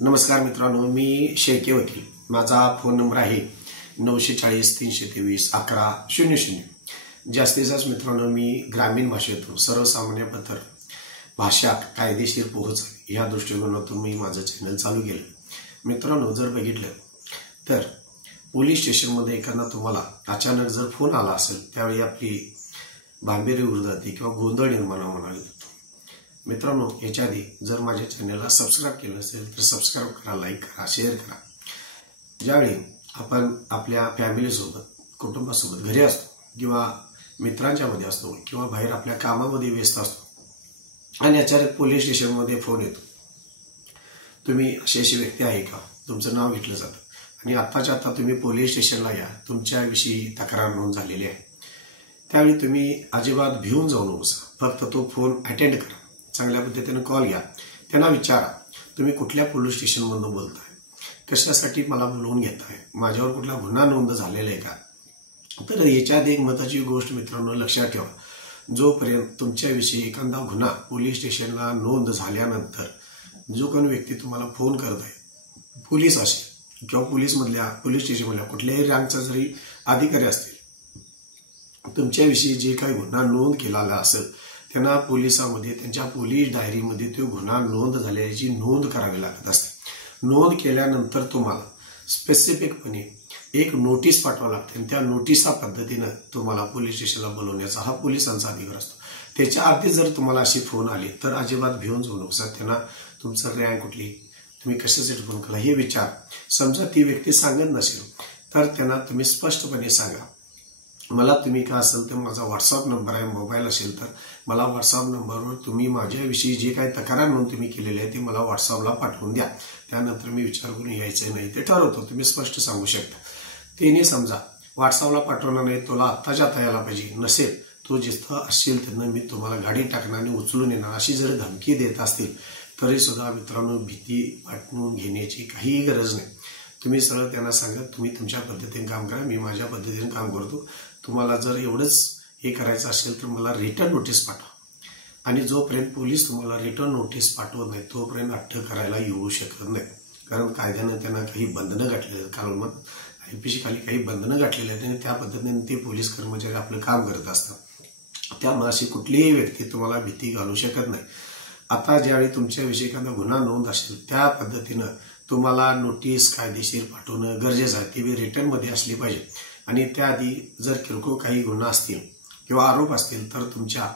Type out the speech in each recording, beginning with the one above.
नमस्कार मित्रांनो, मी शेळके वकील. माझा फोन नंबर आहे 940-323-1100. जास्तीत जास्त मित्रांनो, मी ग्रामीण भाषेतून सर्वसामान्य पत्र भाषा कायदेशीर पोहोच या दृष्टिकोनातून मी माझं चॅनल चालू केलं. मित्रांनो, जर बघितलं तर पोलीस स्टेशनमध्ये एखादा तुम्हाला अचानक जर फोन आला असेल त्यावेळी आपली भांबेरी उडून जाते किंवा गोंधळ निर्माण होणार. मित्रांनो, याच्या आधी जर माझ्या चॅनलला सबस्क्राईब केलं असेल तर सबस्क्राईब करा, लाईक करा, शेअर करा. ज्यावेळी आपण आपल्या फॅमिलीसोबत, कुटुंबासोबत घरी असतो किंवा मित्रांच्या मध्ये असतो किंवा बाहेर आपल्या कामामध्ये व्यस्त असतो आणि अचानक पोलीस स्टेशनमध्ये फोन येतो, तुम्ही अशी व्यक्ती आहे का, तुमचं नाव घेतलं जातं आणि आत्ताच्या आता तुम्ही पोलीस स्टेशनला या, तुमच्याविषयी तक्रार नोंद झालेली आहे. त्यावेळी तुम्ही अजिबात भिवून जाऊ नकोस. फक्त तो फोन अटेंड करा, चांगल्या पद्धतीने कॉल घ्या, त्यांना विचारा तुम्ही कुठल्या पोलीस स्टेशनमधून बोलताय, कशासाठी मला बोलवून घेताय, माझ्यावर कुठला गुन्हा नोंद झालेला आहे का. तर याच्यात एक महत्त्वाची गोष्ट मित्रांनो लक्षात ठेवा, जोपर्यंत तुमच्याविषयी एखादा गुन्हा पोलीस स्टेशनला नोंद झाल्यानंतर जो कोणी व्यक्ती तुम्हाला फोन करत आहे, पोलीस असेल किंवा पोलीस स्टेशनमधल्या कुठल्याही रँकचा जरी अधिकारी असतील, तुमच्याविषयी जे काही गुन्हा नोंद केलेला असेल त्यांना पोलिसांमध्ये त्यांच्या पोलीस डायरीमध्ये तो गुन्हा नोंद झाल्याची नोंद करावी लागत असते. नोंद केल्यानंतर तुम्हाला स्पेसिफिकपणे एक नोटीस पाठवावी लागते आणि त्या नोटिसा पद्धतीनं तुम्हाला पोलीस स्टेशनला बोलवण्याचा हा पोलिसांचा अधिकार असतो. त्याच्या आधी जर तुम्हाला अशी फोन आली तर अजिबात भिवून जाऊ नका. त्यांना तुमचं रँक कुठली, तुम्ही कशासाठी फोन केला हे विचार. समजा ती व्यक्ती सांगत नसेल तर त्यांना तुम्ही स्पष्टपणे सांगा, मला तुम्ही काय असेल तर माझा व्हॉट्सअप नंबर आहे, मोबाईल असेल तर मला व्हॉट्सअप नंबरवर तुम्ही माझ्याविषयी जे काही तक्रार नोंद तुम्ही केलेली आहे ती मला व्हॉट्सअपला पाठवून द्या, त्यानंतर मी विचार करून यायचं नाही ते ठरवतो. तुम्ही स्पष्ट सांगू शकता. तिने समजा व्हॉट्सअपला पाठवणार नाही, तुला आत्ताच्या आता यायला पाहिजे नसेल, तो जिथं असेल तिथं मी तुम्हाला गाडी टाकणार आणि उचलून येणार अशी जर धमकी देत असतील तरी सुद्धा मित्रांनो भीती वाटून घेण्याची काहीही गरज नाही. तुम्ही सरळ त्यांना सांगा, तुम्ही तुमच्या पद्धतीने काम करा, मी माझ्या पद्धतीने काम करतो. तुम्हाला जर एवढंच हे करायचं असेल तर मला रिटर्न नोटीस पाठवा. आणि जोपर्यंत पोलीस तुम्हाला रिटर्न नोटीस पाठवत नाही तोपर्यंत अटक करायला येऊ शकत नाही. कारण कायद्यानं त्यांना काही बंधनं घातलेली आहेत, कारण मग IPC खाली काही बंधनं घातलेली आहेत आणि त्या पद्धतीने ते पोलीस कर्मचारी आपलं काम करत असतात. त्यामुळे अशी कुठलीही व्यक्ती तुम्हाला भीती घालू शकत नाही. आता ज्यावेळी तुमच्याविषयी एखादा गुन्हा नोंद असेल त्या पद्धतीनं तुम्हाला नोटीस कायदेशीर पाठवणं गरजेचं आहे. ती बी रिटर्नमध्ये असली पाहिजे. आणि त्याआधी जर किरकोळ काही गुन्हा असतील किंवा आरोप असतील तर तुमच्या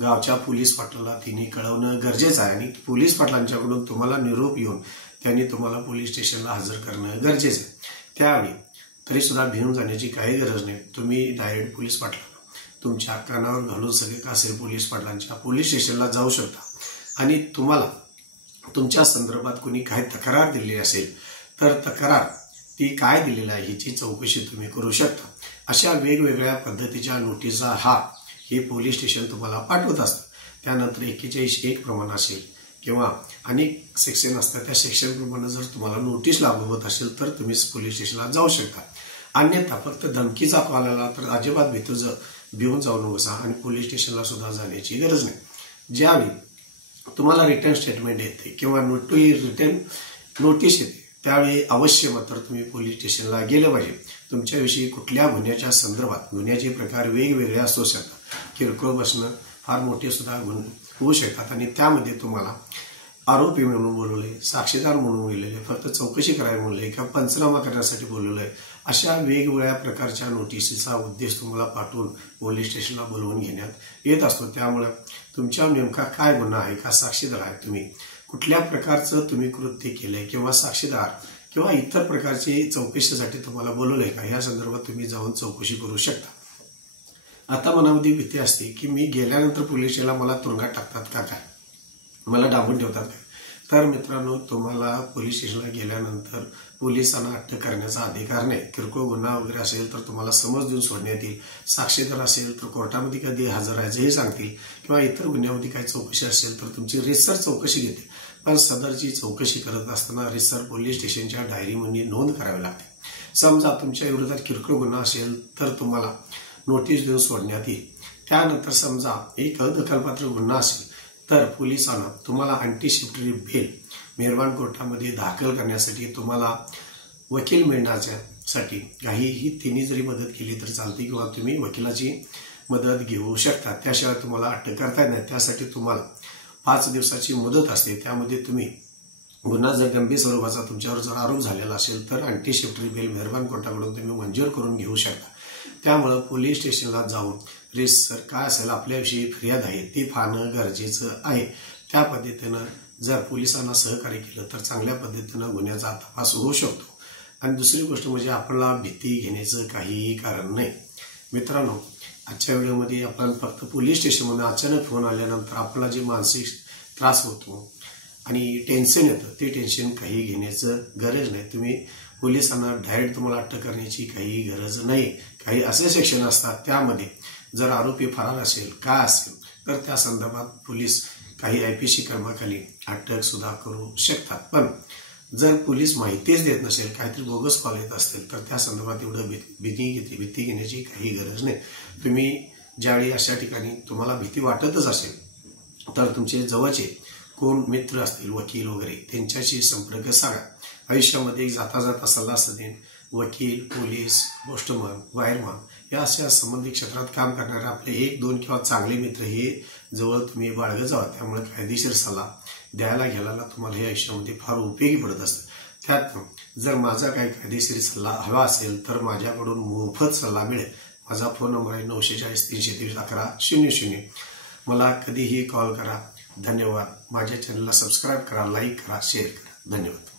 गावच्या पोलीस पाटलाला तिने कळवणं गरजेचं आहे आणि पोलीस पाटलांच्याकडून तुम्हाला निरोप येऊन त्यांनी तुम्हाला पोलीस स्टेशनला हजर करणं गरजेचं आहे. त्यावेळी तरी सुद्धा भिवून जाण्याची काही गरज नाही. तुम्ही डायरेक्ट पोलीस पाटलाला तुमच्या कानावर घालून सगळे कासे पोलीस पाटलांच्या पोलीस स्टेशनला जाऊ शकता आणि तुम्हाला तुमच्या संदर्भात कोणी काही तक्रार दिली असेल तर तक्रार ती काय दिलेली आहे ह्याची चौकशी तुम्ही करू शकता. अशा वेगवेगळ्या पद्धतीच्या नोटिसा हे पोलीस स्टेशन तुम्हाला पाठवत असतं. त्यानंतर 41(1) प्रमाणे असेल किंवा अनेक सेक्शन असतात, त्या सेक्शन प्रमाणे जर तुम्हाला नोटीस लागू होत असेल तर तुम्ही पोलीस स्टेशनला जाऊ शकता. अन्यथा फक्त धमकीचा कॉल आला तर अजिबात भिवून जाऊ नका आणि पोलीस स्टेशनला सुद्धा जाण्याची गरज नाही. ज्यावेळी तुम्हाला रिटर्न स्टेटमेंट येते किंवा रिटर्न नोटीस येते त्यावेळी अवश्य मात्र तुम्ही पोलीस स्टेशनला गेलं पाहिजे. तुमच्याविषयी कुठल्या गुन्ह्याच्या संदर्भात, गुन्ह्याचे प्रकार वेगवेगळे असू शकतात, किरकोळ बसणं फार मोठे सुद्धा गुन्हे होऊ शकतात आणि त्यामध्ये तुम्हाला आरोपी म्हणून बोलवले, साक्षीदार म्हणून बोललेले, फक्त चौकशी करायला बोलले किंवा पंचनामा करण्यासाठी बोलवलंय, अशा वेगवेगळ्या प्रकारच्या नोटिसीचा उद्देश तुम्हाला पाठवून पोलीस स्टेशनला बोलवून घेण्यात येत असतो. त्यामुळे तुमच्या नेमका काय गुन्हा आहे, का साक्षीदार आहे, तुम्ही कुठल्या प्रकारचं तुम्ही कृत्य केलंय किंवा साक्षीदार किंवा इतर प्रकारची चौकशीसाठी तुम्हाला बोलवलंय का, ह्या संदर्भात तुम्ही जाऊन चौकशी करू शकता. आता मनामध्ये भीती असते की मी गेल्यानंतर पोलीस स्टेशनला मला तुरुंगात टाकतात का काय, मला डांबून ठेवतात काय. तर मित्रांनो, तुम्हाला पोलीस स्टेशनला गेल्यानंतर पोलिसांना अटक करण्याचा अधिकार नाही. किरकोळ गुन्हा वगैरे असेल तर तुम्हाला समज देऊन सोडण्यात येईल. साक्षीदार असेल तर कोर्टामध्ये कधी हजर राहायचं हे सांगतील किंवा इतर गुन्ह्यामध्ये काही चौकशी असेल तर तुमची रितसर चौकशी घेतील. पण सदरची चौकशी करत असताना रितसर पोलीस स्टेशनच्या डायरीमध्ये नोंद करावी लागते. समजा तुमच्या विरोधात किरकोळ गुन्हा असेल तर तुम्हाला नोटीस देऊन सोडण्यात येईल. त्यानंतर समजा एक अदखलपात्र गुन्हा असेल तर पोलिसांना तुम्हाला अँटीसिपेटरी बेल मेहरबान कोर्टामध्ये दाखल करण्यासाठी तुम्हाला वकील मिळण्यासाठी काहीही तिन्ही जरी मदत केली तर चालते किंवा तुम्ही वकिलाची मदत घेऊ शकता. त्याशिवाय तुम्हाला अटक करता येत नाही. त्यासाठी तुम्हाला 5 दिवसाची मुदत असते. त्यामध्ये तुम्ही गुन्हा जर गंभीर स्वरूपाचा तुमच्यावर जर आरोप झालेला असेल तर अँटी शिफ्टरी बेल मेहरबान कोर्टाकडून तुम्ही मंजूर करून घेऊ शकता. त्यामुळे पोलीस स्टेशनला जाऊन सर काय असेल आपल्याविषयी फिर्याद आहे ती फाणं गरजेचं आहे. त्या पद्धतीनं जर पोलिसांना सहकार्य केलं तर चांगल्या पद्धतीनं गुन्ह्याचा तपास होऊ शकतो. आणि दुसरी गोष्ट म्हणजे आपल्याला भीती घेण्याचं काहीही कारण नाही. मित्रांनो, आजच्या व्हिडिओमध्ये आपण फक्त पोलीस स्टेशनमध्ये अचानक फोन आल्यानंतर आपल्याला जे मानसिक त्रास होतो आणि टेन्शन येतं ते टेन्शन काही घेण्याचं गरज नाही. तुम्ही पोलिसांना डायरेक्ट तुम्हाला अटक करण्याची काही गरज नाही. काही असे सेक्शन असतात त्यामध्ये जर आरोपी फरार असेल काय असेल तर त्या संदर्भात पोलीस काही IPC कलमाखाली अटक सुद्धा करू शकतात. पण जर पोलीस माहितीच देत नसेल काहीतरी बोगस कॉल येत असतील तर त्या संदर्भात एवढं भीती घेण्याची काही गरज नाही. तुम्ही ज्यावेळी अशा ठिकाणी तुम्हाला भीती वाटतच असेल तर तुमचे जवळचे कोण मित्र असतील वकील वगैरे त्यांच्याशी संपर्क साधा. आयुष्यामध्ये जाता जाता सल्ला देईन वकील, पोलीस, पोस्टमन, वायरमन या अशा संबंधित क्षेत्रात काम करणारे आपले 1-2 किंवा चांगले मित्र हे जवळ तुम्ही बाळगत जावा. त्यामुळे कायदेशीर सल्ला द्यायला घ्यायला तुम्हाला हे आयुष्यामध्ये फार उपयोगी पडत असतं. त्यात जर माझा काही कायदेशीर सल्ला हवा असेल तर माझ्याकडून मोफत सल्ला मिळेल. माझा फोन नंबर आहे 940 323 1100. मला कधीही कॉल करा. धन्यवाद. माझ्या चॅनलला सबस्क्राईब करा, लाईक करा, शेअर करा. धन्यवाद.